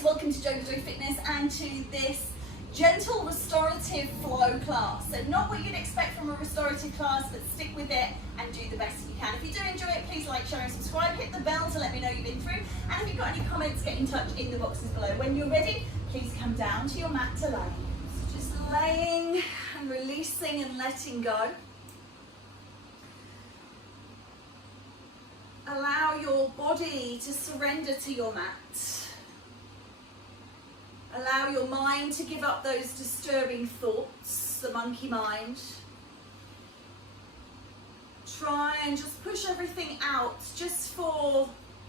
guys, welcome to JoeGa Fitness and to this gentle restorative flow class. So not what you'd expect from a restorative class, but stick with it and do the best you can. If you do enjoy it, please like, share and subscribe. Hit the bell to let me know you've been through. And if you've got any comments, get in touch in the boxes below. When you're ready, please come down to your mat to lay. So just laying and releasing and letting go. Allow your body to surrender to your mat. Allow your mind to give up those disturbing thoughts, the monkey mind. Try and just push everything out just for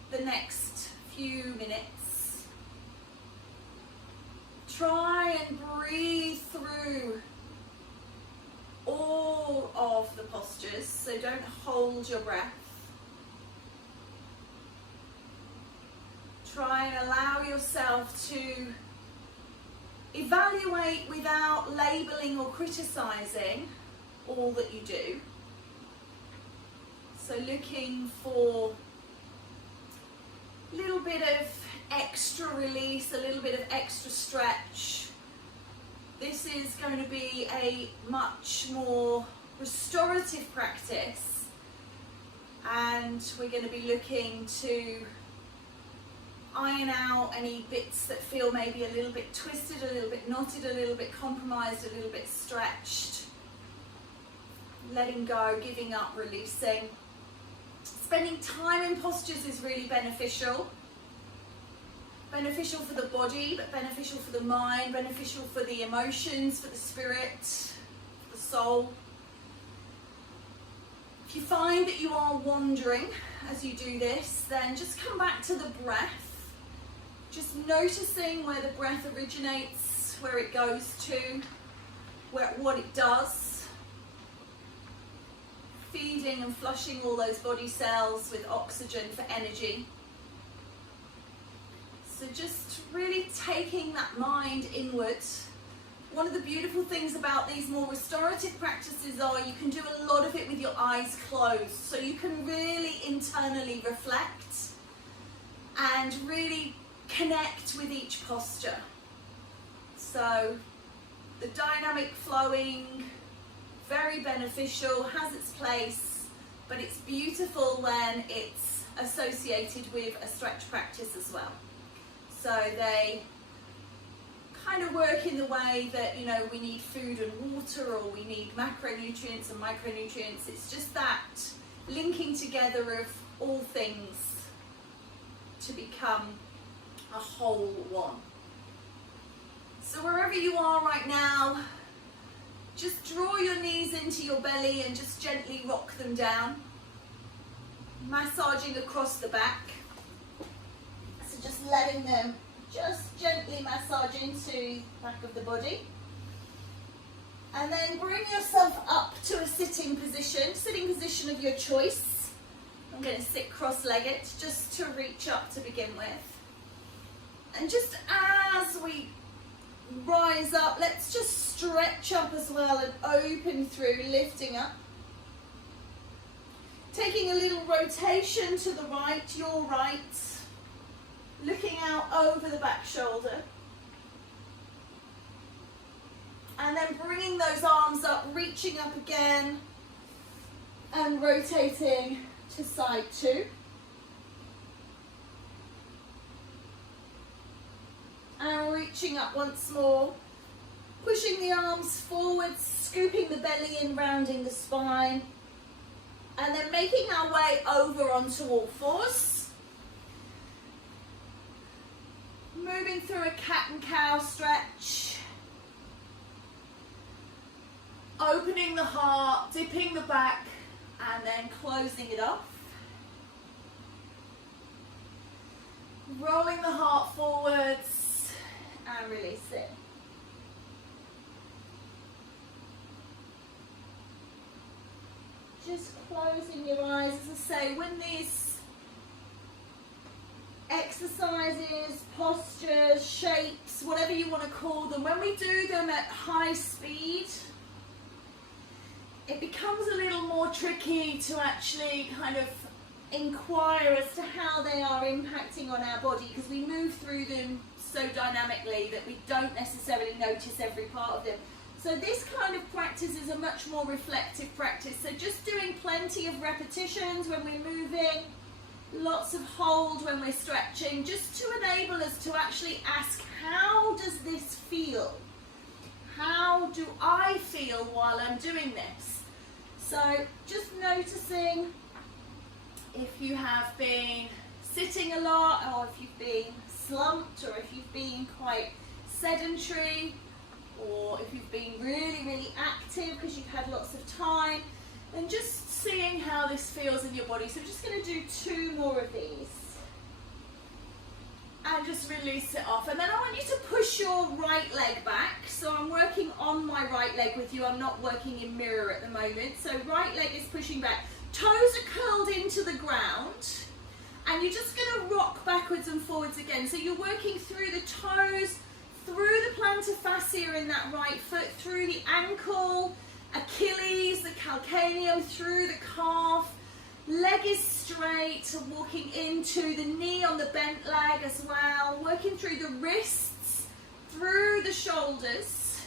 the next few minutes. Try and breathe through all of the postures, so don't hold your breath. Try and allow yourself to evaluate without labeling or criticizing all that you do. So looking for a little bit of extra release, a little bit of extra stretch. This is going to be a much more restorative practice, and we're going to be looking to iron out any bits that feel maybe a little bit twisted, a little bit knotted, a little bit compromised, a little bit stretched. Letting go, giving up, releasing. Spending time in postures is really beneficial. Beneficial for the body, but beneficial for the mind, beneficial for the emotions, for the spirit, for the soul. If you find that you are wandering as you do this, then just come back to the breath. Just noticing where the breath originates, where it goes to, what it does. Feeding and flushing all those body cells with oxygen for energy. So just really taking that mind inward. One of the beautiful things about these more restorative practices are you can do a lot of it with your eyes closed. So you can really internally reflect and really connect with each posture. So the dynamic flowing, very beneficial, has its place, but it's beautiful when it's associated with a stretch practice as well. So they kind of work in the way that, you know, we need food and water, or we need macronutrients and micronutrients. It's just that linking together of all things to become a whole one. So wherever you are right now, just draw your knees into your belly and just gently rock them down, massaging across the back. So just letting them just gently massage into the back of the body. And then bring yourself up to a sitting position of your choice. I'm going to sit cross-legged just to reach up to begin with. And just as we rise up, let's just stretch up as well and open through, lifting up. Taking a little rotation to the right, your right. Looking out over the back shoulder. And then bringing those arms up, reaching up again. And rotating to side two. And reaching up once more, pushing the arms forward, scooping the belly in, rounding the spine, and then making our way over onto all fours. Moving through a cat and cow stretch. Opening the heart, dipping the back, and then closing it off. Rolling the heart forwards. And release it. Just closing your eyes. As I say, when these exercises, postures, shapes, whatever you want to call them, when we do them at high speed, it becomes a little more tricky to actually kind of inquire as to how they are impacting on our body, because we move through them so dynamically that we don't necessarily notice every part of them. So this kind of practice is a much more reflective practice. So just doing plenty of repetitions when we're moving, lots of hold when we're stretching, just to enable us to actually ask, how does this feel? How do I feel while I'm doing this? So just noticing if you have been sitting a lot, or if you've been slumped, or if you've been quite sedentary, or if you've been really, really active because you've had lots of time, and just seeing how this feels in your body. So I'm just going to do 2 more of these. And just release it off. And then I want you to push your right leg back. So I'm working on my right leg with you. I'm not working in mirror at the moment. So right leg is pushing back. Toes are curled into the ground. And you're just going to rock backwards and forwards again. So you're working through the toes, through the plantar fascia in that right foot, through the ankle, Achilles, the calcaneum, through the calf. Leg is straight, walking into the knee on the bent leg as well, working through the wrists, through the shoulders,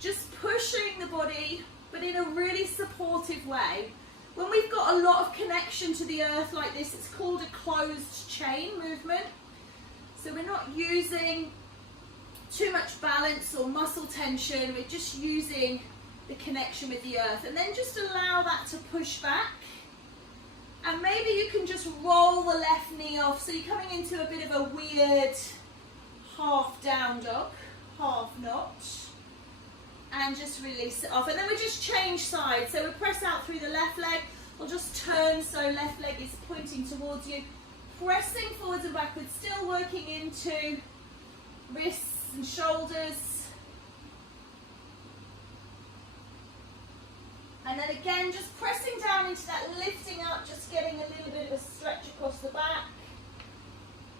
just pushing the body, but in a really supportive way. When we've got a lot of connection to the earth like this, it's called a closed chain movement. So we're not using too much balance or muscle tension, we're just using the connection with the earth. And then just allow that to push back. And maybe you can just roll the left knee off. So you're coming into a bit of a weird half down dog, half knot. And just release it off. And then we just change sides. So we press out through the left leg. We'll just turn so left leg is pointing towards you. Pressing forwards and backwards, still working into wrists and shoulders. And then again, just pressing down into that, lifting up, just getting a little bit of a stretch across the back,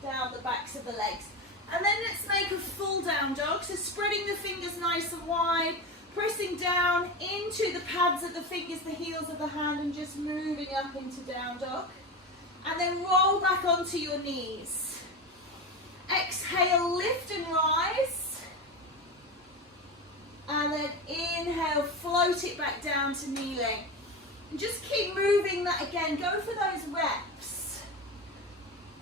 down the backs of the legs. And then let's make a full down dog. So spreading the fingers nice and wide, pressing down into the pads of the fingers, the heels of the hand, and just moving up into down dog. And then roll back onto your knees. Exhale, lift and rise. And then inhale, float it back down to kneeling. And just keep moving that again. Go for those reps.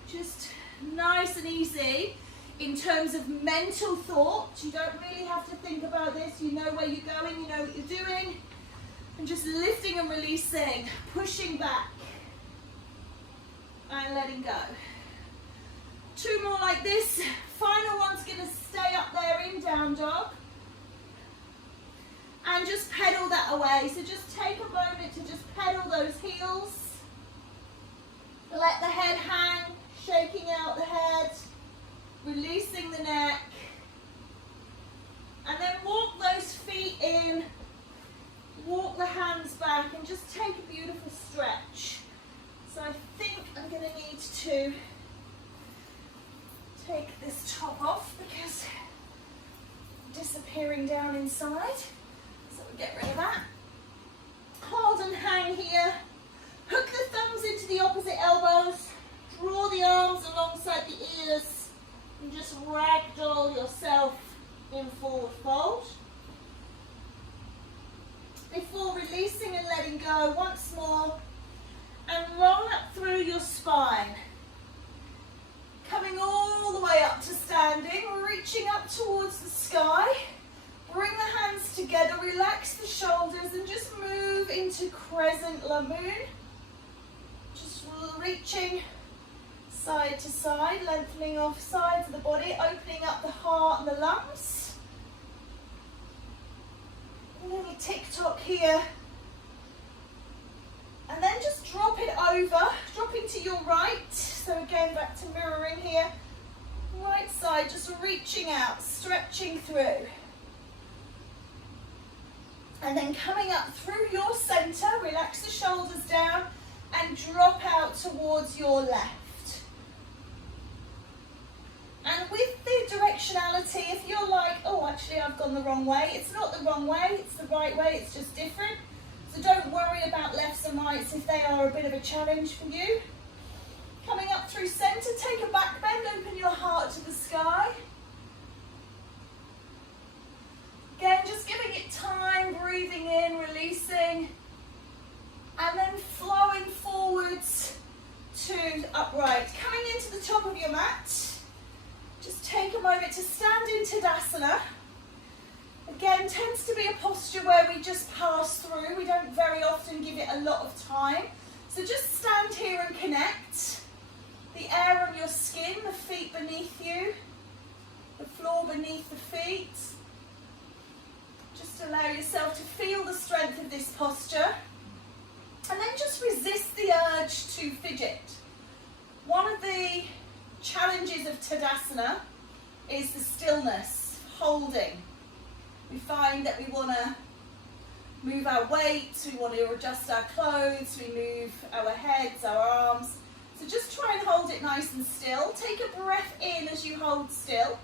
Just nice and easy in terms of mental thought. You don't really have to think about this. You know where you're going, you know what you're doing. And just lifting and releasing, pushing back. And letting go. 2 more like this. Final one's going to stay up there in down dog. And just pedal that away. So just take a moment to just pedal those heels. Let the head hang, shaking out the head, releasing the neck. And then walk those feet in, walk the hands back, and just take a beautiful stretch. So I think I'm going to need to take this top off because it's disappearing down inside. Get rid of that. Hold and hang here. Hook the thumbs into the opposite elbows. Draw the arms alongside the ears. And just ragdoll yourself in forward fold. Before releasing and letting go once more. And roll up through your spine. Coming all the way up to standing. Reaching up towards the sky. Bring the hands together, relax the shoulders, and just move into crescent la moon. Just reaching side to side, lengthening off sides of the body, opening up the heart and the lungs. A little tick-tock here. And then just drop it over, dropping to your right. So again, back to mirroring here. Right side, just reaching out, stretching through. And then coming up through your center, relax the shoulders down and drop out towards your left. And with the directionality, if you're like, oh, actually I've gone the wrong way, it's not the wrong way, it's the right way, it's just different. So don't worry about lefts and rights if they are a bit of a challenge for you. Coming up through center, take a back bend, open your heart to the sky. tends to be a posture where we just pass through. We don't very often give it a lot of time. So just stand here and connect. The air on your skin, the feet beneath you, the floor beneath the feet. Just allow yourself to feel the strength of this posture. And then just resist the urge to fidget. One of the challenges of Tadasana is the stillness, holding. We find that we want to move our weight, we want to adjust our clothes, we move our heads, our arms. So just try and hold it nice and still. Take a breath in as you hold still.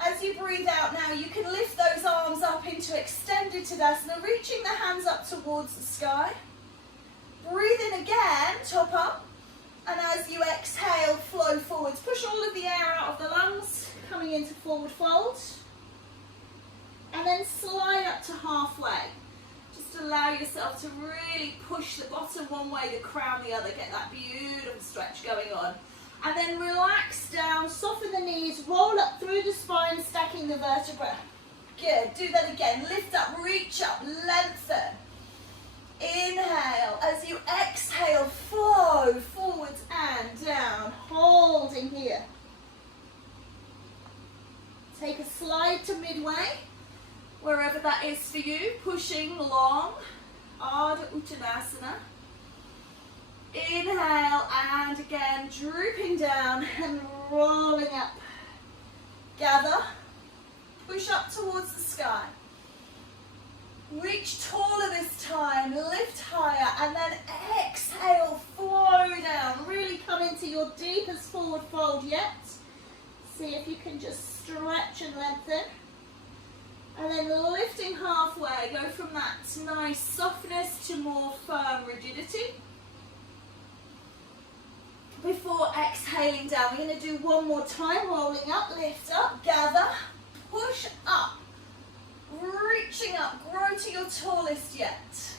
As you breathe out now, you can lift those arms up into extended Tadasana, reaching the hands up towards the sky. Breathe in again, top up. And as you exhale, flow forwards. Push all of the air out of the lungs, coming into forward fold. And then slide up to halfway. Just allow yourself to really push the bottom one way, the crown the other. Get that beautiful stretch going on. And then relax down, soften the knees, roll up through the spine, stacking the vertebra. Good, do that again. Lift up, reach up, lengthen. Inhale, as you exhale, flow forwards and down, holding here. Take a slide to midway, wherever that is for you, pushing long, Ardha Uttanasana. Inhale, and again, drooping down and rolling up. Gather, push up towards the sky. Reach taller this time, lift higher, and then exhale, flow down. Really come into your deepest forward fold yet. See if you can just stretch and lengthen. And then lifting halfway, go from that nice softness to more firm rigidity. Before exhaling down, we're going to do one more time, rolling up, lift up, gather, push up. Reaching up, grow to your tallest yet.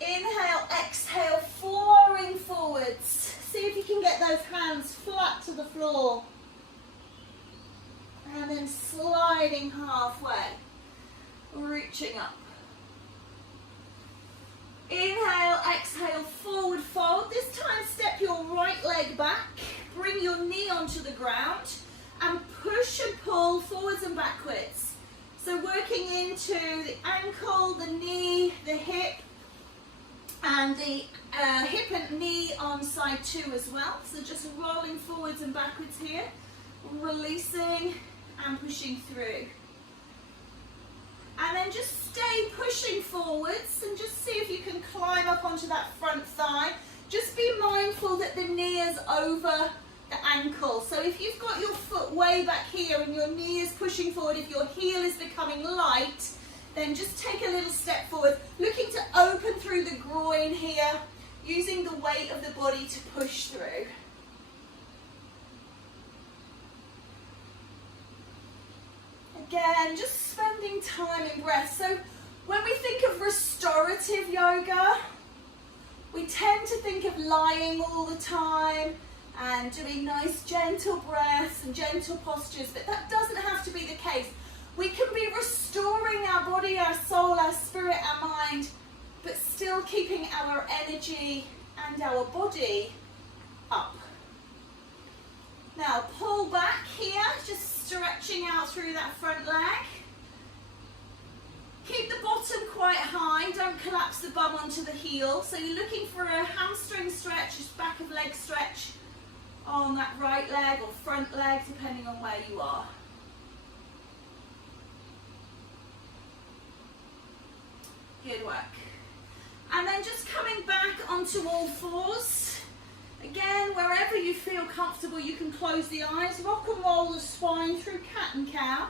Inhale, exhale, flowing forwards. See if you can get those hands flat to the floor. And then sliding halfway, reaching up. Inhale, exhale, forward fold. This time step your right leg back, bring your knee onto the ground, and push and pull forwards and backwards. So working into the ankle, the knee, the hip, and the hip and knee on side 2 as well. So just rolling forwards and backwards here, releasing and pushing through. And then just stay pushing forwards and just see if you can climb up onto that front thigh. Just be mindful that the knee is over the ankle. So if you've got your foot way back here and your knee is pushing forward, if your heel is becoming light, then just take a little step forward, looking to open through the groin here, using the weight of the body to push through. Again, just spending time in breath. So when we think of restorative yoga, we tend to think of lying all the time and doing nice gentle breaths and gentle postures, but that doesn't have to be the case. We can be restoring our body, our soul, our spirit, our mind, but still keeping our energy and our body up. Now pull back here, just stretching out through that front leg. Keep the bottom quite high, don't collapse the bum onto the heel. So you're looking for a hamstring stretch, just back of leg stretch on that right leg or front leg, depending on where you are. Good work. And then just coming back onto all fours. Again, wherever you feel comfortable, you can close the eyes. Rock and roll the spine through cat and cow.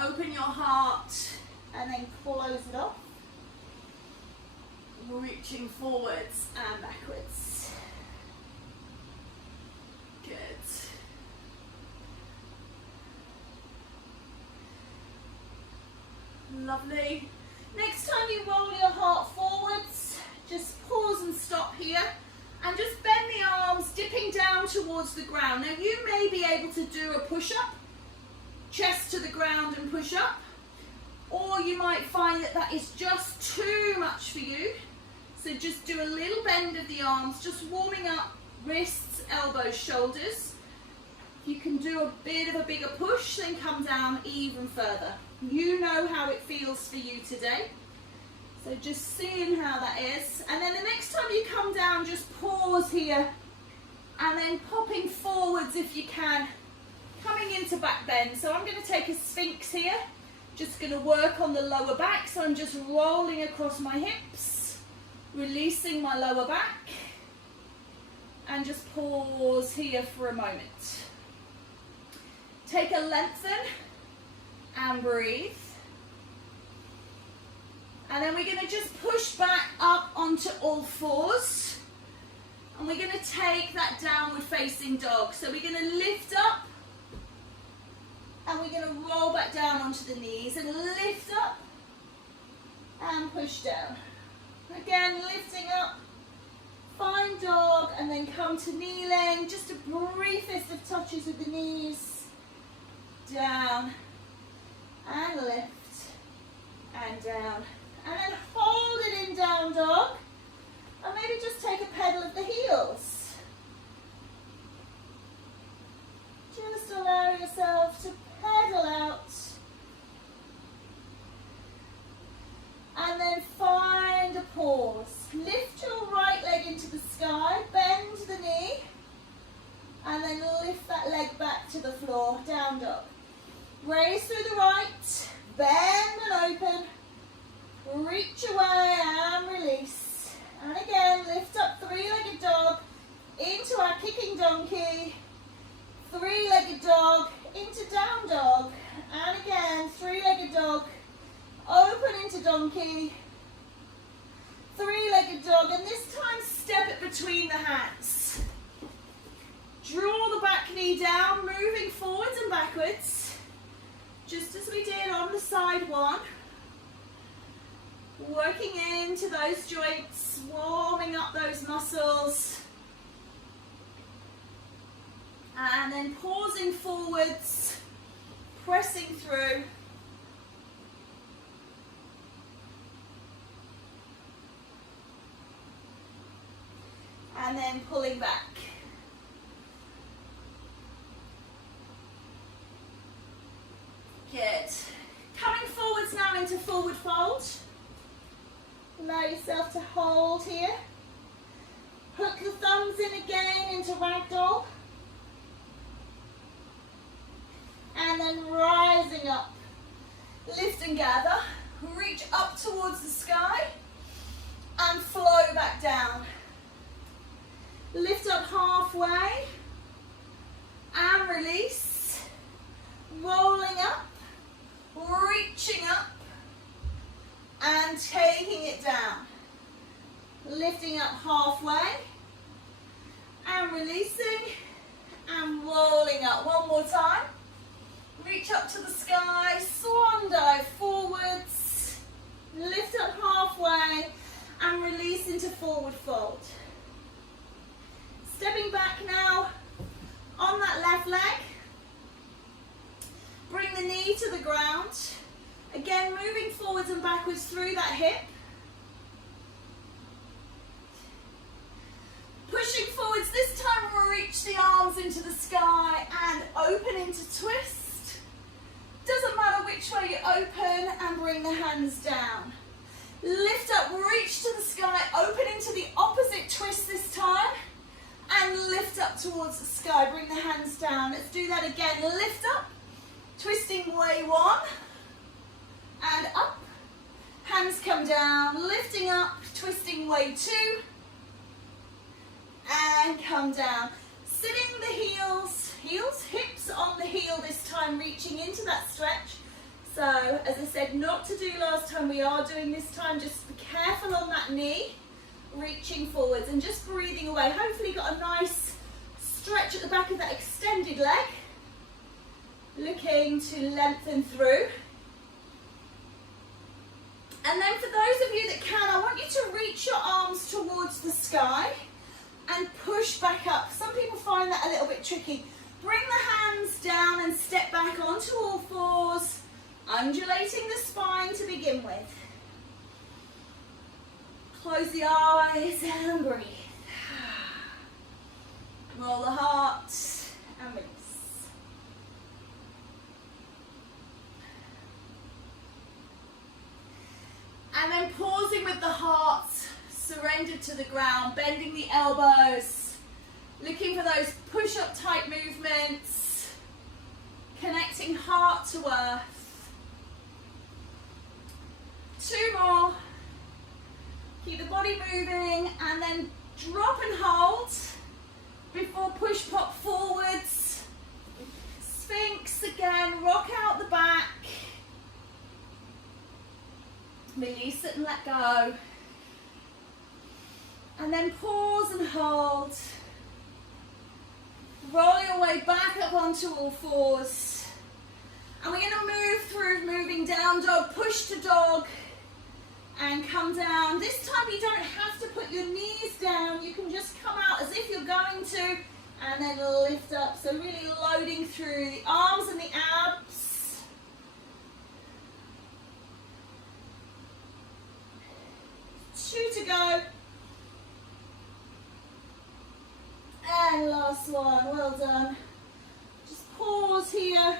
Open your heart and then close it off. Reaching forwards and backwards. Good. Lovely. Next time you roll your heart forwards, just pause and stop here. And just bend the arms, dipping down towards the ground. Now you may be able to do a push-up, chest to the ground and push up. you might find that that is just too much for you. So just do a little bend of the arms, just warming up wrists, elbows, shoulders. If you can do a bit of a bigger push, then come down even further. You know how it feels for you today. So just seeing how that is. And then the next time you come down, just pause here. And then popping forwards if you can. Coming into back bend. So I'm going to take a sphinx here. Just going to work on the lower back. So I'm just rolling across my hips. Releasing my lower back. And just pause here for a moment. Take a lengthen. And breathe. And then we're going to just push back up onto all fours. And we're going to take that downward facing dog. So we're going to lift up. And we're going to roll back down onto the knees. And lift up. And push down. Again, lifting up. Find dog. And then come to kneeling. Just a briefest of touches with the knees. Down. And lift. And down. And then hold it in down dog. And maybe just take a pedal of the heels. Just allow yourself to pedal out. And then find a pause. Lift your right leg into the sky. Bend the knee. And then lift that leg back to the floor. Down dog. Raise through the right. Bend and open. Reach away and release. And again, lift up three-legged dog into our kicking donkey. Three-legged dog into down dog. And again, three-legged dog. Open into donkey. Three-legged dog. And this time, step it between the hands. Draw the back knee down, moving forwards and backwards. Just as we did on the side one. Working into those joints, warming up those muscles. And then pausing forwards, pressing through. And then pulling back. Good. Coming forwards now into forward fold. Allow yourself to hold here. Hook the thumbs in again into ragdoll. And then rising up. Lift and gather. Reach up towards the sky. And flow back down. Lift up halfway. And release. Rolling up. Reaching up. And taking it down. Lifting up halfway. And releasing. And rolling up. One more time. Reach up to the sky. Swan dive forwards. Lift up halfway. And release into forward fold. Stepping back now on that left leg. Bring the knee to the ground. Again, moving forwards and backwards through that hip. Pushing forwards, this time we'll reach the arms into the sky and open into twist. Doesn't matter which way you open, and bring the hands down. Lift up, reach to the sky, open into the opposite twist this time. And lift up towards the sky, bring the hands down. Let's do that again, lift up, twisting way one. And up, hands come down, lifting up, twisting way two, and come down. Sitting the heels, hips on the heel this time, reaching into that stretch. So, as I said, not to do last time, we are doing this time. Just be careful on that knee, reaching forwards and just breathing away. Hopefully you got a nice stretch at the back of that extended leg. Looking to lengthen through. And then for those of you that can, I want you to reach your arms towards the sky and push back up. Some people find that a little bit tricky. Bring the hands down and step back onto all fours, undulating the spine to begin. Close the eyes and breathe. Roll the heart and release. And then pausing with the heart surrendered to the ground, bending the elbows, looking for those push-up type movements, connecting heart to earth. 2 more. Keep the body moving and then drop and hold before push pop forwards. Sphinx again, rock out the back. Release it and let go. And then pause and hold. Roll your way back up onto all fours. And we're going to move through moving down dog, push to dog, and come down. This time you don't have to put your knees down. You can just come out as if you're going to, and then lift up. So really loading through the arms and the abs. 2 to go. And last one, well done. Just pause here.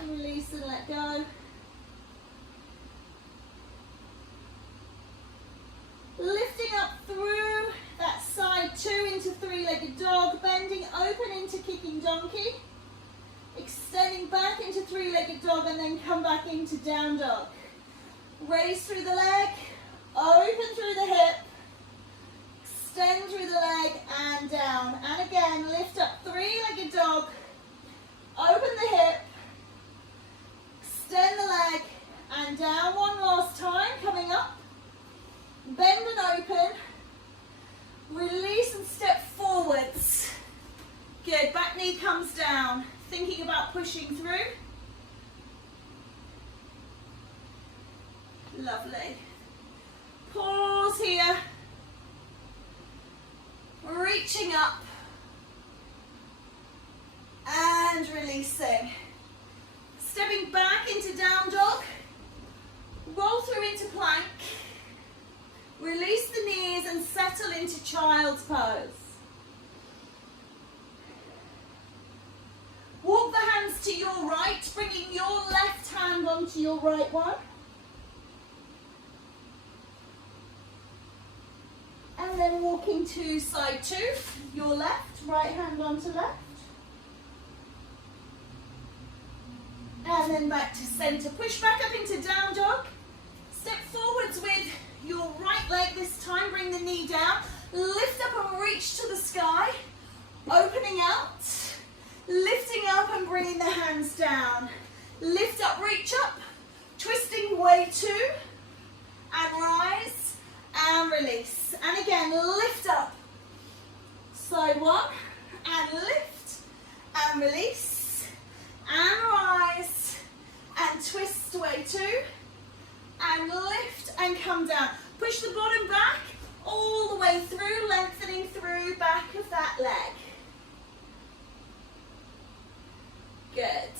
And release and let go. Lifting up through that side 2 into 3-legged dog, bending open into kicking donkey. Extending back into 3-legged dog and then come back into down dog. Raise through the leg, open through the hip, extend through the leg and down. And again, lift up 3-legged dog, open the hip, extend the leg and down. One last time, coming up. Bend and open, release and step forwards. Good, back knee comes down. Thinking about pushing through. Lovely. Pause here. Reaching up and releasing. Stepping back into down dog. Roll through into plank. Release the knees and settle into child's pose. Walk the hands to your right, bringing your left hand onto your right one. And then walking to side 2, your left, right hand onto left. And then back to center. Push back up into down dog. Step forwards with your right leg this time. Bring the knee down. Lift up and reach to the sky. Opening out. Lifting up and bringing the hands down. Lift up, reach up. Twisting way 2. And rise. And release. And again, lift up. Side 1. And lift. And release. And rise. And twist way 2. And lift and come down. Push the bottom back all the way through, lengthening through back of that leg. Good.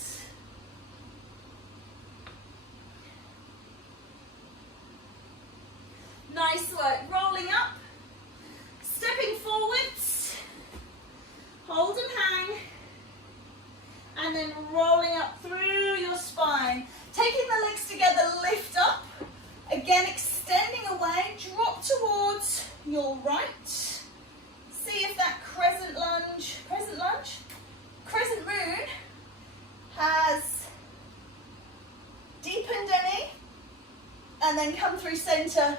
Nice work. Rolling up, stepping forwards, hold and hang, and then rolling up through your spine. Taking the legs together, lift up. Again, extending away, drop towards your right. See if that crescent moon has deepened any. And then come through center,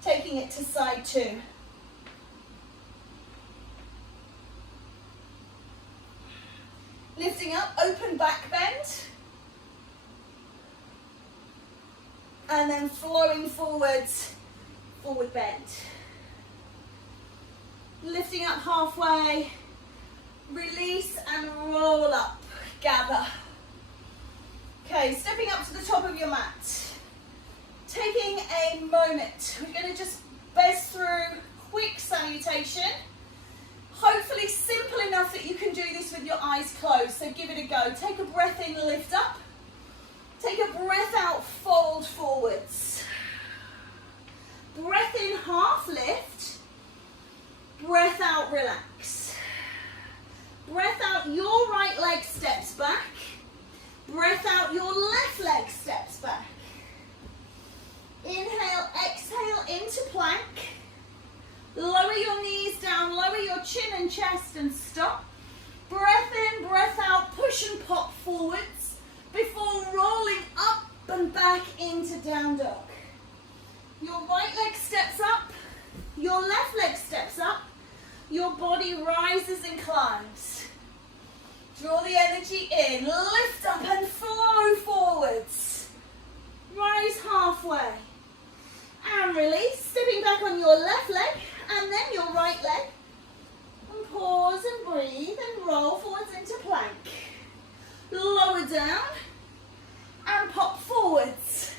taking it to side 2. Lifting up, open back bend. And then flowing forwards, forward bend. Lifting up halfway, release and roll up, gather. Okay, stepping up to the top of your mat. Taking a moment, we're going to just buzz through quick salutation. Hopefully simple enough that you can do this with your eyes closed, so give it a go. Take a breath in, lift up. Take a breath out, fold forwards. into down dog. Your right leg steps up, your left leg steps up, your body rises and climbs. Draw the energy in, lift up and flow forwards. Rise halfway. And release, stepping back on your left leg and then your right leg. And pause and breathe and roll forwards into plank. Lower down and pop forwards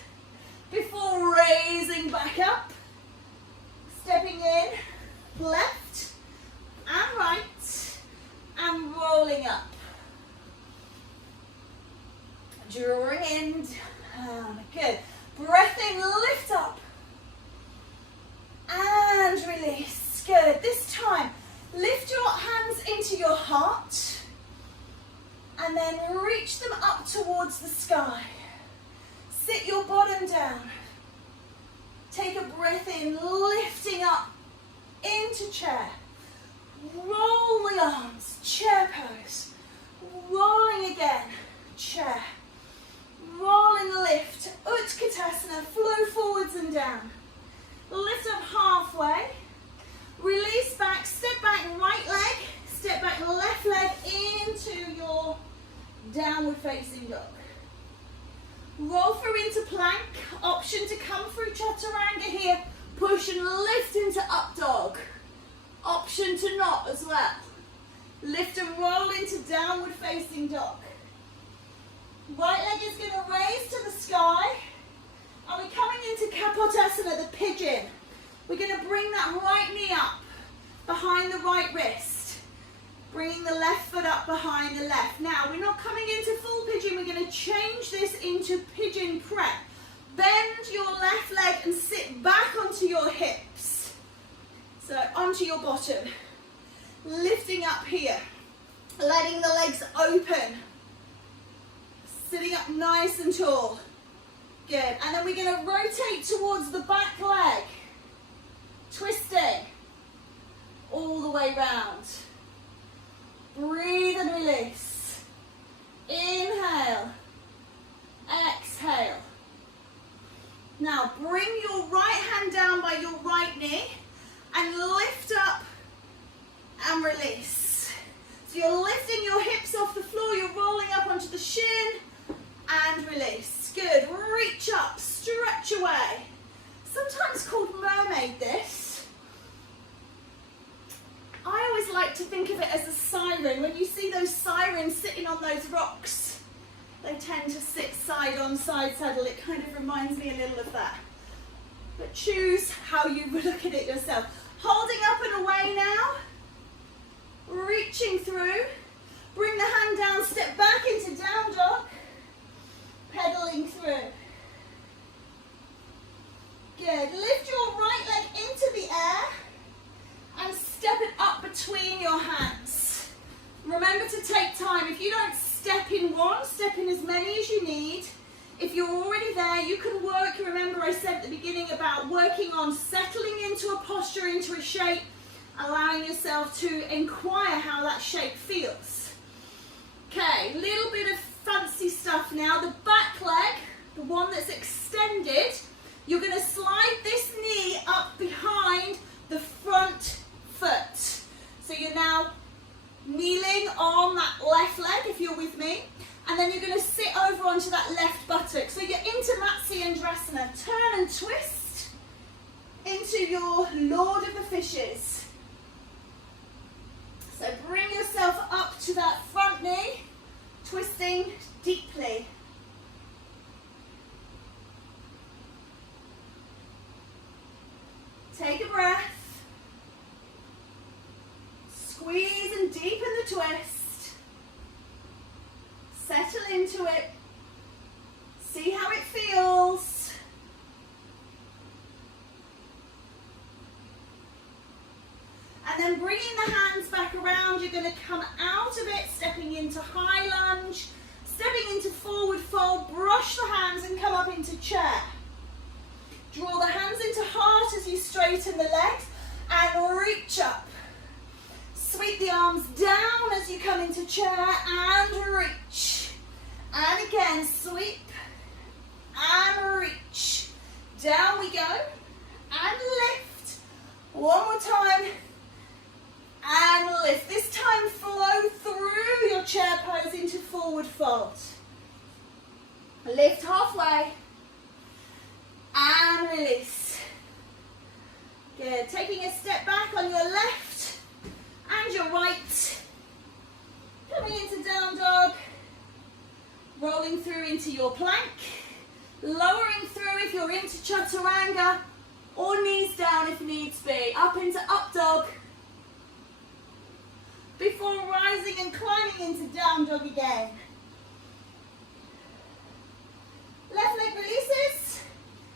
before raising back up. Stepping in, left and right and rolling up. Drawing in, down, good. Breath in, lift up. And release, good. This time, lift your hands into your heart and then reach them up towards the sky. Sit your bottom down. Take a breath in, lifting up into chair. Roll the arms, chair pose. Rolling again, chair. Roll and lift, Utkatasana, flow forwards and down. Lift up halfway, release back, step back right leg, step back left leg into your downward facing dog. Roll through into plank, option to come through chaturanga here, push and lift into up dog. Option to not as well. Lift and roll into downward facing dog. Right leg is going to raise to the sky. And we're coming into Kapotasana, the pigeon. We're going to bring that right knee up behind the right wrist. Bringing the left foot up behind the left. Now, we're not coming into full pigeon. We're going to change this into pigeon prep. Bend your left leg and sit back onto your hips. So, onto your bottom. Lifting up here. Letting the legs open. Sitting up nice and tall. Good. And then we're going to rotate towards the back leg. Twisting. All the way round. Breathe and release. Inhale. Exhale. Now bring your right hand down by your right knee and lift up and release. So you're lifting your hips off the floor, you're rolling up onto the shin and release. Good. Reach up, stretch away. Sometimes called mermaid this. I always like to think of it as a siren. When you see those sirens sitting on those rocks, they tend to sit side on side saddle. It kind of reminds me a little of that. But choose how you look at it yourself. Holding up and away now. Reaching through. Bring the hand down, step back into down dog. Pedaling through. Good. Lift your right leg into the air and step it up between your hands. Remember to take time. If you don't step in one, step in as many as you need. If you're already there, you can work. Remember I said at the beginning about working on settling into a posture, into a shape, allowing yourself to inquire how that shape feels. Okay, little bit of fancy stuff now. The back leg, the one that's extended, you're going to slide this knee up behind the front foot. So you're now kneeling on that left leg, if you're with me, and then you're going to sit over onto that left buttock. So you're into Matsyendrasana. Turn and twist into your Lord of the Fishes. So bring yourself up to that front knee, twisting deeply. Take a breath. Squeeze and deepen the twist. Settle into it. See how it feels. And then bringing the hands back around, you're going to come out of it, stepping into high lunge, stepping into forward fold, brush the hands and come up into chair. Draw the hands into heart as you straighten the legs and reach up. Sweep the arms down as you come into chair and reach. And again, sweep and reach. Down we go, and lift. One more time, and lift. This time flow through your chair pose into forward fold. Lift halfway, and release. Good, taking a step back on your left and your right. Coming into down dog, rolling through into your plank, lowering through if you're into chaturanga, or knees down if needs be, up into up dog, before rising and climbing into down dog again. Left leg releases,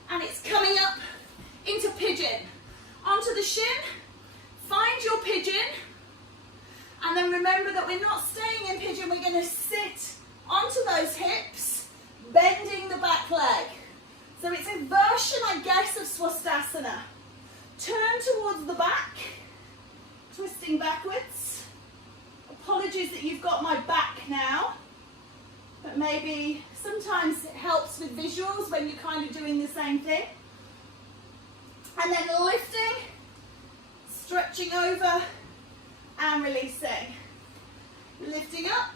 and it's coming up into pigeon. Onto the shin, find your pigeon, and then remember that we're not staying in pigeon, we're going to sit onto those hips, bending the back leg. So it's a version, I guess, of Swastasana. Turn towards the back, twisting backwards. Apologies that you've got my back now, but maybe sometimes it helps with visuals when you're kind of doing the same thing. And then lifting, stretching over, and releasing. Lifting up,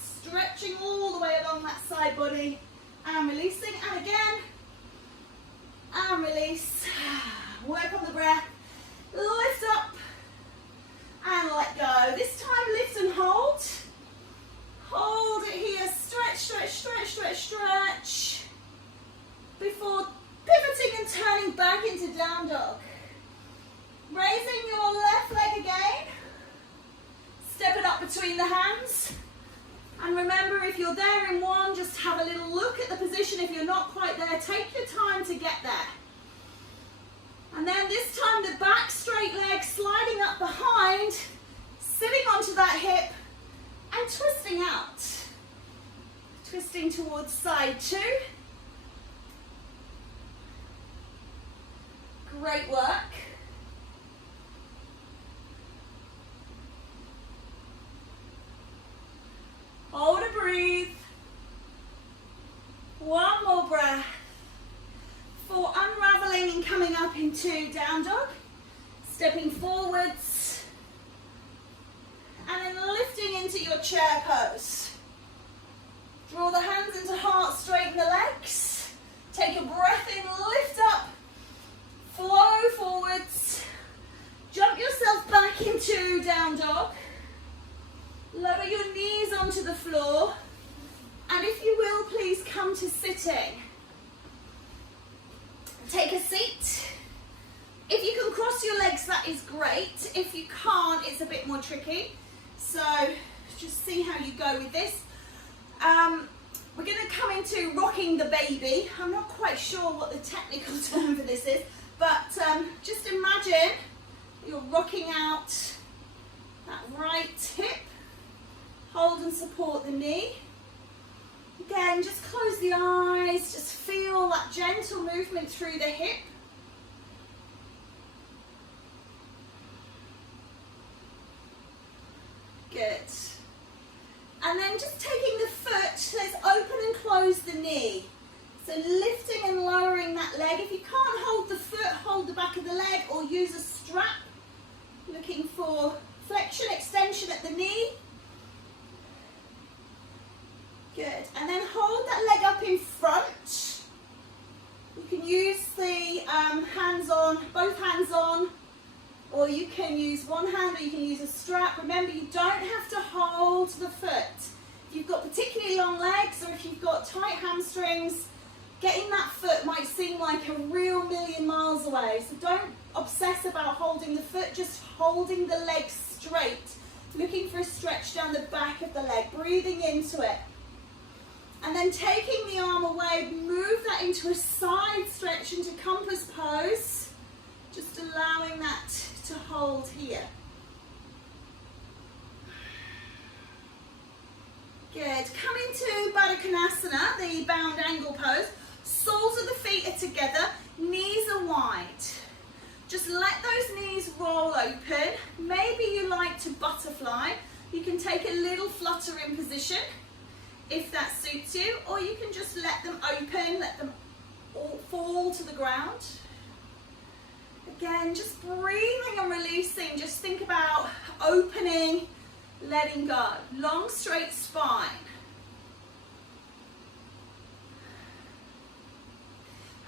stretching all the way along that side body, and releasing, and again, and release. Work on the breath. Lift up, and let go. This time lift and hold. Hold it here, stretch, stretch, stretch, stretch, stretch. Before pivoting and turning back into down dog. Raising your left leg again. Step it up between the hands. And remember, if you're there in one, just have a little look at the position. If you're not quite there, take your time to get there. And then this time the back straight leg sliding up behind, sitting onto that hip and twisting out. Twisting towards side two. Great work. Hold and breathe. One more breath. For unraveling and coming up into down dog. Stepping forwards. And then lifting into your chair pose. Draw the hands into heart, straighten the legs. Take a breath in, lift up. Flow forwards. Jump yourself back into down dog. Lower your knees onto the floor. And if you will, please come to sitting. Take a seat. If you can cross your legs, that is great. If you can't, it's a bit more tricky. So just see how you go with this. We're going to come into rocking the baby. I'm not quite sure what the technical term for this is, but just imagine you're rocking out that right hip. Hold and support the knee. Again, just close the eyes, just feel that gentle movement through the hip. Good. And then just taking the foot, let's open and close the knee. So lifting and lowering that leg. If you can't hold the foot, hold the back of the leg or use a strap. Looking for flexion, extension at the knee. Good. And then hold that leg up in front. You can use the hands on, both hands on, or you can use one hand or you can use a strap. Remember, you don't have to hold the foot. If you've got particularly long legs or if you've got tight hamstrings, getting that foot might seem like a real million miles away. So don't obsess about holding the foot, just holding the leg straight. Looking for a stretch down the back of the leg, breathing into it. And then taking the arm away, move that into a side stretch into compass pose. Just allowing that to hold here. Good. Come into Baddha Konasana, the bound angle pose. Soles of the feet are together, knees are wide. Just let those knees roll open. Maybe you like to butterfly. You can take a little flutter in position if that suits you, or you can just let them open, let them or fall to the ground. Again, just breathing and releasing. Just think about opening, letting go. Long, straight spine.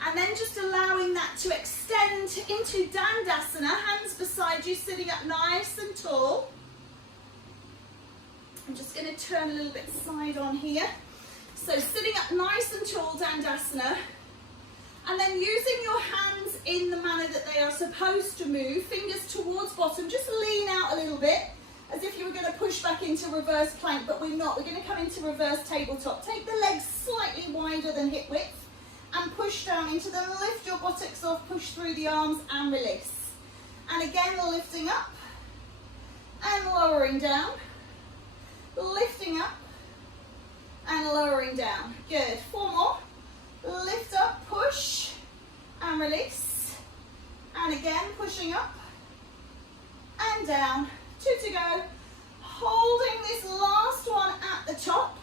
And then just allowing that to extend into Dandasana, hands beside you, sitting up nice and tall. I'm just going to turn a little bit side on here. So sitting up nice and tall, Dandasana. And then using your hands in the manner that they are supposed to move, fingers towards bottom, just lean out a little bit, as if you were going to push back into reverse plank, but we're not. We're going to come into reverse tabletop. Take the legs slightly wider than hip width. And push down into them, lift your buttocks off, push through the arms and release. And again, lifting up and lowering down, lifting up and lowering down. Good, 4 more. Lift up, push and release. And again, pushing up and down. 2 to go. Holding this last one at the top.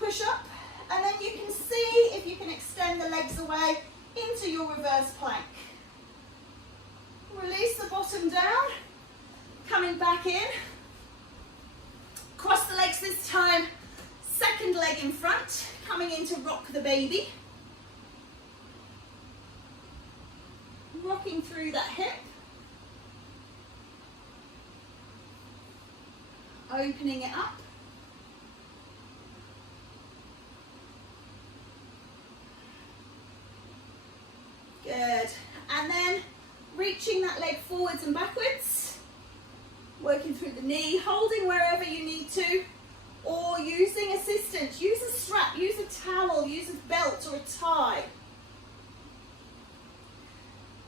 Push up. And then you can see if you can extend the legs away into your reverse plank. Release the bottom down, coming back in. Cross the legs this time, second leg in front, coming into rock the baby. Rocking through that hip. Opening it up. Good. And then reaching that leg forwards and backwards, working through the knee, holding wherever you need to, or using assistance. Use a strap, use a towel, use a belt or a tie.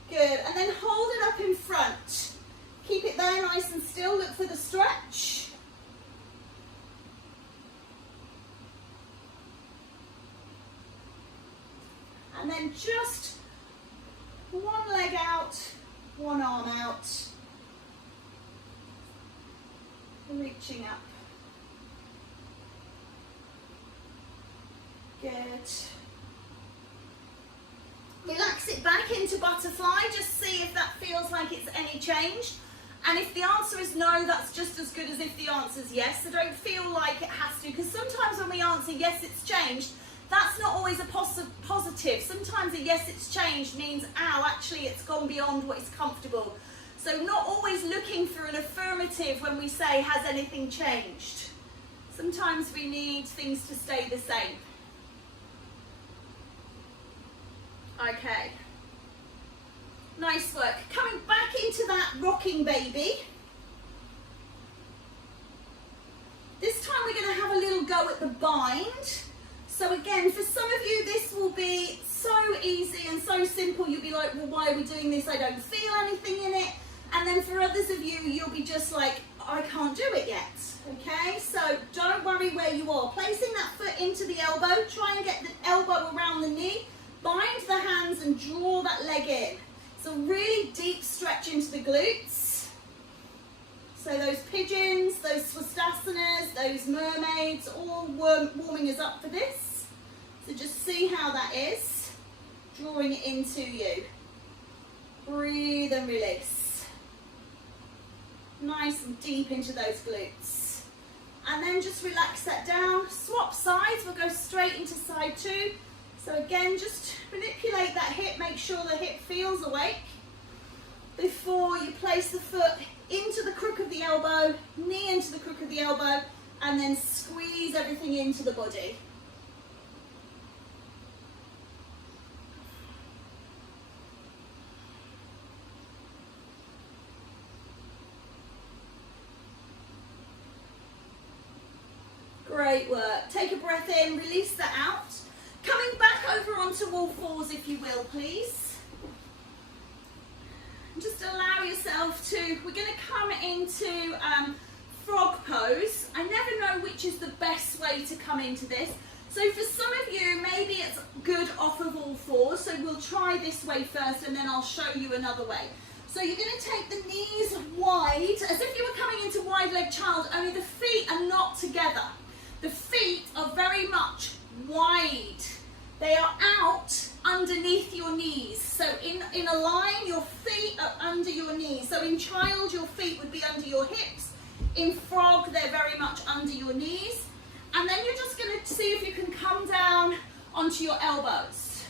Good. And then hold it up in front. Keep it there nice and still. Look for the stretch. And then just one leg out, one arm out, reaching up. Good. Relax it back into butterfly, just see if that feels like it's any change. And if the answer is no, that's just as good as if the answer is yes. So don't feel like it has to, because sometimes when we answer yes, it's changed, that's not always a positive. Sometimes a yes, it's changed means, ow, actually it's gone beyond what is comfortable. So not always looking for an affirmative when we say, has anything changed? Sometimes we need things to stay the same. Okay. Nice work. Coming back into that rocking baby. This time we're going to have a little go at the bind. So again, for some of you, this will be so easy and so simple. You'll be like, well, why are we doing this? I don't feel anything in it. And then for others of you, you'll be just like, I can't do it yet. Okay, so don't worry where you are. Placing that foot into the elbow, try and get the elbow around the knee. Bind the hands and draw that leg in. So really deep stretch into the glutes. So those pigeons, those swastasanas, those mermaids, all warming us up for this. So just see how that is. Drawing it into you. Breathe and release. Nice and deep into those glutes. And then just relax that down. Swap sides, we'll go straight into side 2. So again, just manipulate that hip, make sure the hip feels awake before you place the foot into the crook of the elbow, knee into the crook of the elbow, and then squeeze everything into the body. Great work. Take a breath in, release that out. Coming back over onto all fours, if you will, please. Just allow yourself to, we're going to come into frog pose. I never know which is the best way to come into this. So for some of you, maybe it's good off of all fours. So we'll try this way first and then I'll show you another way. So you're going to take the knees wide, as if you were coming into wide leg child, only the feet are not together. The feet are very much wide. They are out underneath your knees. So in a line, your feet are under your knees. So in child, your feet would be under your hips. In frog, they're very much under your knees. And then you're just going to see if you can come down onto your elbows.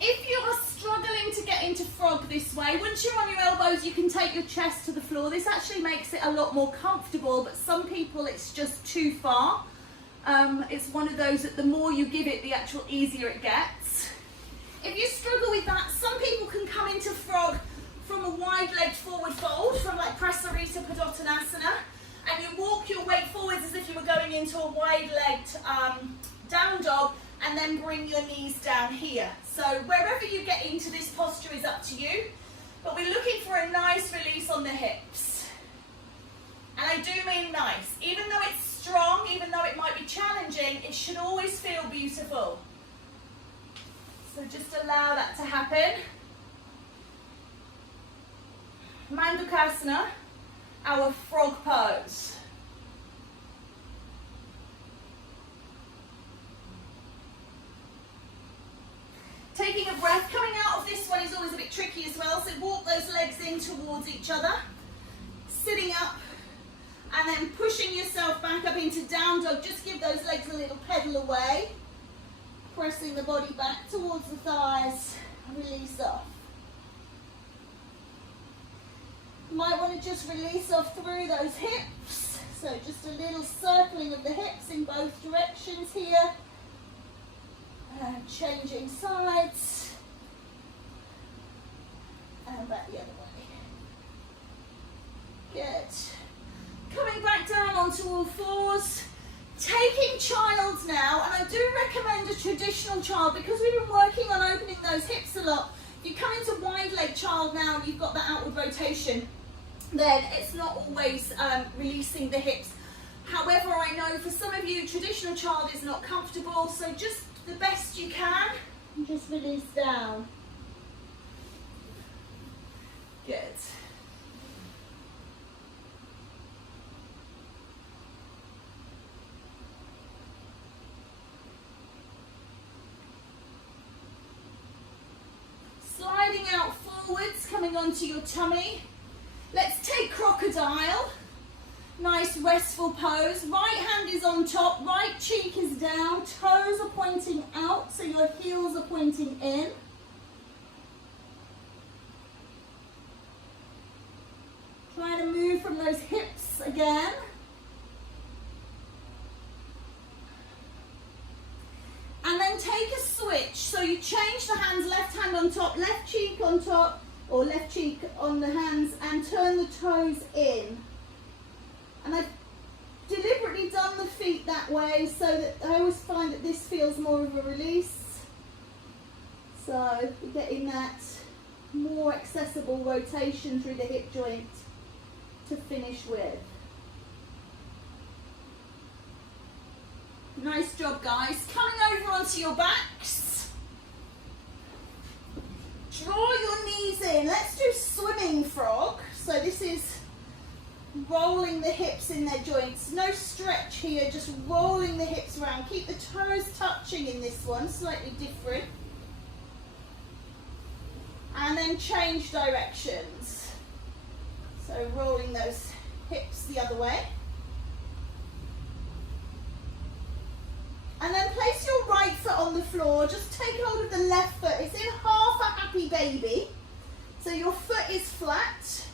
If you are struggling to get into frog this way, once you're on your elbows, you can take your chest to the floor. This actually makes it a lot more comfortable, but some people it's just too far. It's one of those that the more you give it, the actual easier it gets. If you struggle with that, some people can come into frog from a wide-legged forward fold, from like Restorative Padottanasana, and you walk your weight forwards as if you were going into a wide-legged down dog, and then bring your knees down here. So wherever you get into this posture is up to you, but we're looking for a nice release on the hips. And I do mean nice. Even though it's strong, even though it might be challenging, it should always feel beautiful. So just allow that to happen. Mandukasana, our frog pose. Taking a breath, coming out of this one is always a bit tricky as well, so walk those legs in towards each other, sitting up, and then pushing yourself back up into down dog. Just give those legs a little pedal away, pressing the body back towards the thighs, release off. You might want to just release off through those hips, so just a little circling of the hips in both directions here. And changing sides, and back the other way. Good. Coming back down onto all fours, taking child now, and I do recommend a traditional child because we've been working on opening those hips a lot. If you come into wide leg child now and you've got that outward rotation, then it's not always releasing the hips. However, I know for some of you traditional child is not comfortable, so just the best you can, and just release down. Good. Sliding out forwards, coming onto your tummy. Let's take crocodile. Nice restful pose. Right hand is on top, right cheek is down, toes are pointing out, so your heels are pointing in. Trying to move from those hips again. And then take a switch. So you change the hands, left hand on top, left cheek on top, or left cheek on the hands, and turn the toes in. And I've deliberately done the feet that way so that I always find that this feels more of a release. So we're getting that more accessible rotation through the hip joint to finish with. Nice job, guys. Coming over onto your backs. Draw your knees in. Let's do swimming frog. So this is rolling the hips in their joints. No stretch here, just rolling the hips around. Keep the toes touching in this one, slightly different. And then change directions. So rolling those hips the other way. And then place your right foot on the floor. Just take hold of the left foot. It's in half a happy baby. So your foot is flat.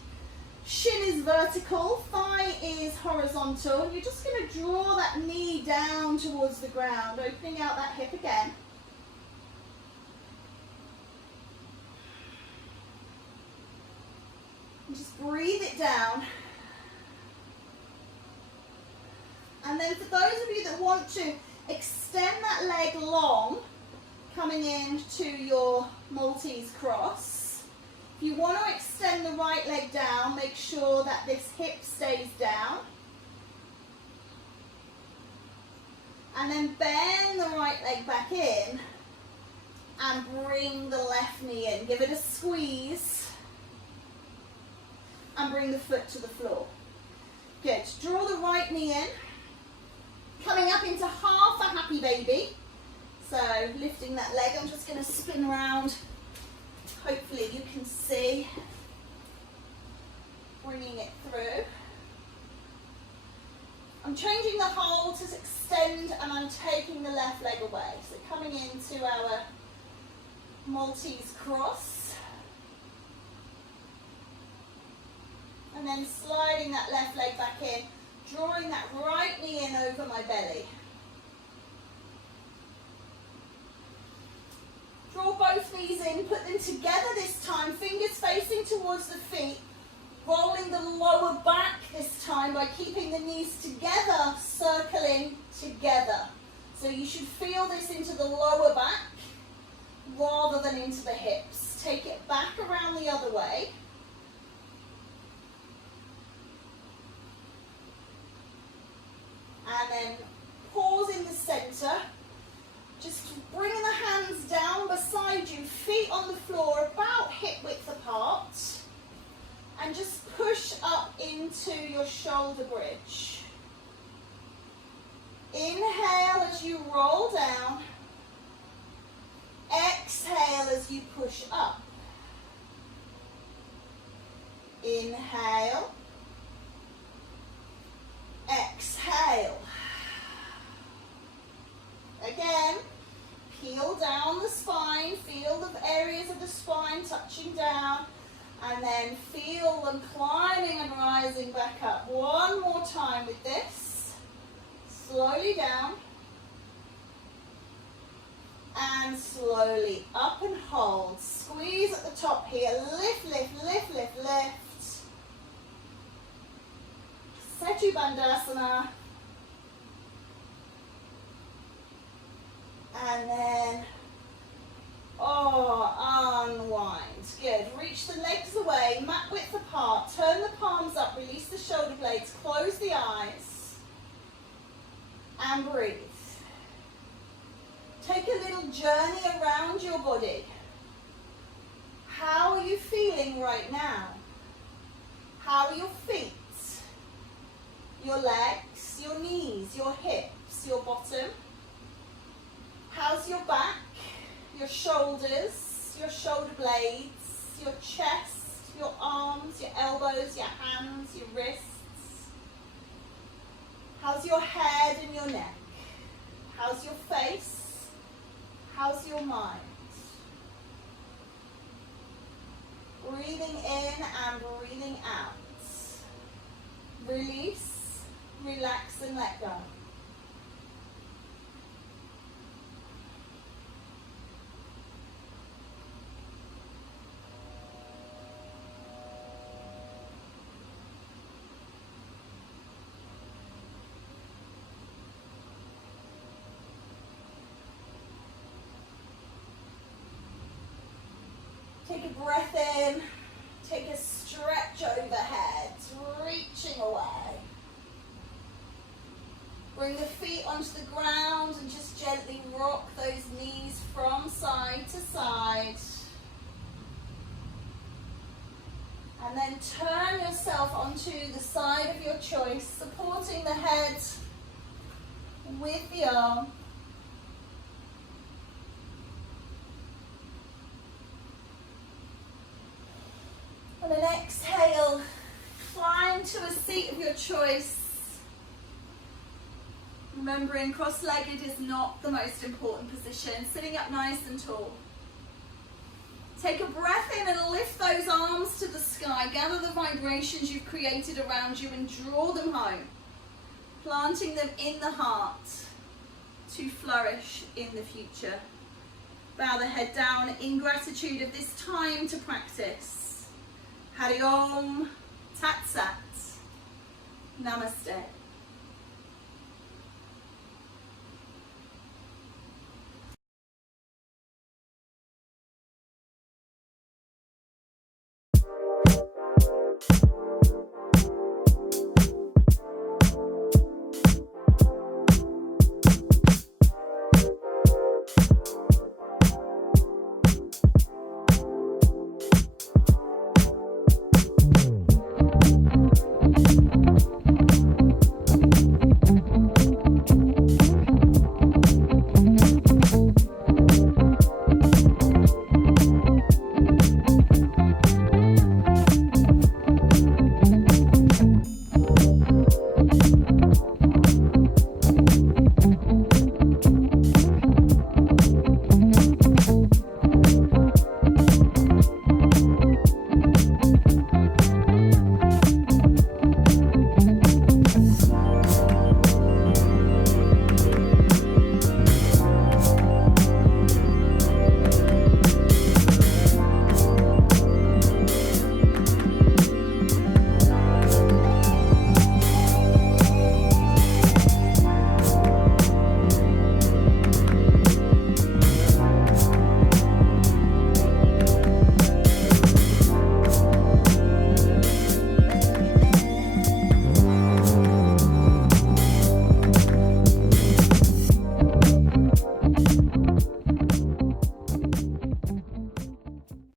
Shin is vertical, thigh is horizontal, and you're just going to draw that knee down towards the ground, opening out that hip again. And just breathe it down. And then for those of you that want to extend that leg long, coming into your Maltese cross. If you want to extend the right leg down, make sure that this hip stays down. And then bend the right leg back in and bring the left knee in. Give it a squeeze and bring the foot to the floor. Good. Draw the right knee in. Coming up into half a happy baby. So lifting that leg, I'm just going to spin around. Hopefully you can see. Bringing it through. I'm changing the hold to extend and I'm taking the left leg away. So coming into our Maltese cross. And then sliding that left leg back in, drawing that right knee in over my belly. Draw both knees in, put them together this time, fingers facing towards the feet, rolling the lower back this time by keeping the knees together, circling together. So you should feel this into the lower back rather than into the hips. Take it back around the other way. And then pause in the center. Just bring the hands down beside you, feet on the floor, about hip width apart. And just push up into your shoulder bridge. Inhale as you roll down. Exhale as you push up. Inhale. Exhale. Again, peel down the spine, feel the areas of the spine touching down, and then feel them climbing and rising back up. One more time with this. Slowly down. And slowly up and hold. Squeeze at the top here. Lift, lift, lift, lift, lift. Setu Bandhasana. And then, unwind. Good. Reach the legs away, mat width apart. Turn the palms up, release the shoulder blades, close the eyes, and breathe. Take a little journey around your body. How are you feeling right now? How are your feet? Your legs, your knees, your hips, your bottom? How's your back, your shoulders, your shoulder blades, your chest, your arms, your elbows, your hands, your wrists? How's your head and your neck? How's your face? How's your mind? Breathing in and breathing out. Release, relax and let go. Take a breath in, take a stretch overhead, reaching away. Bring the feet onto the ground and just gently rock those knees from side to side. And then turn yourself onto the side of your choice, supporting the head with the arm. And then exhale, climb to a seat of your choice. Remembering cross-legged is not the most important position. Sitting up nice and tall. Take a breath in and lift those arms to the sky. Gather the vibrations you've created around you and draw them home. Planting them in the heart to flourish in the future. Bow the head down in gratitude of this time to practice. Hari Om, Tat Sat, Namaste.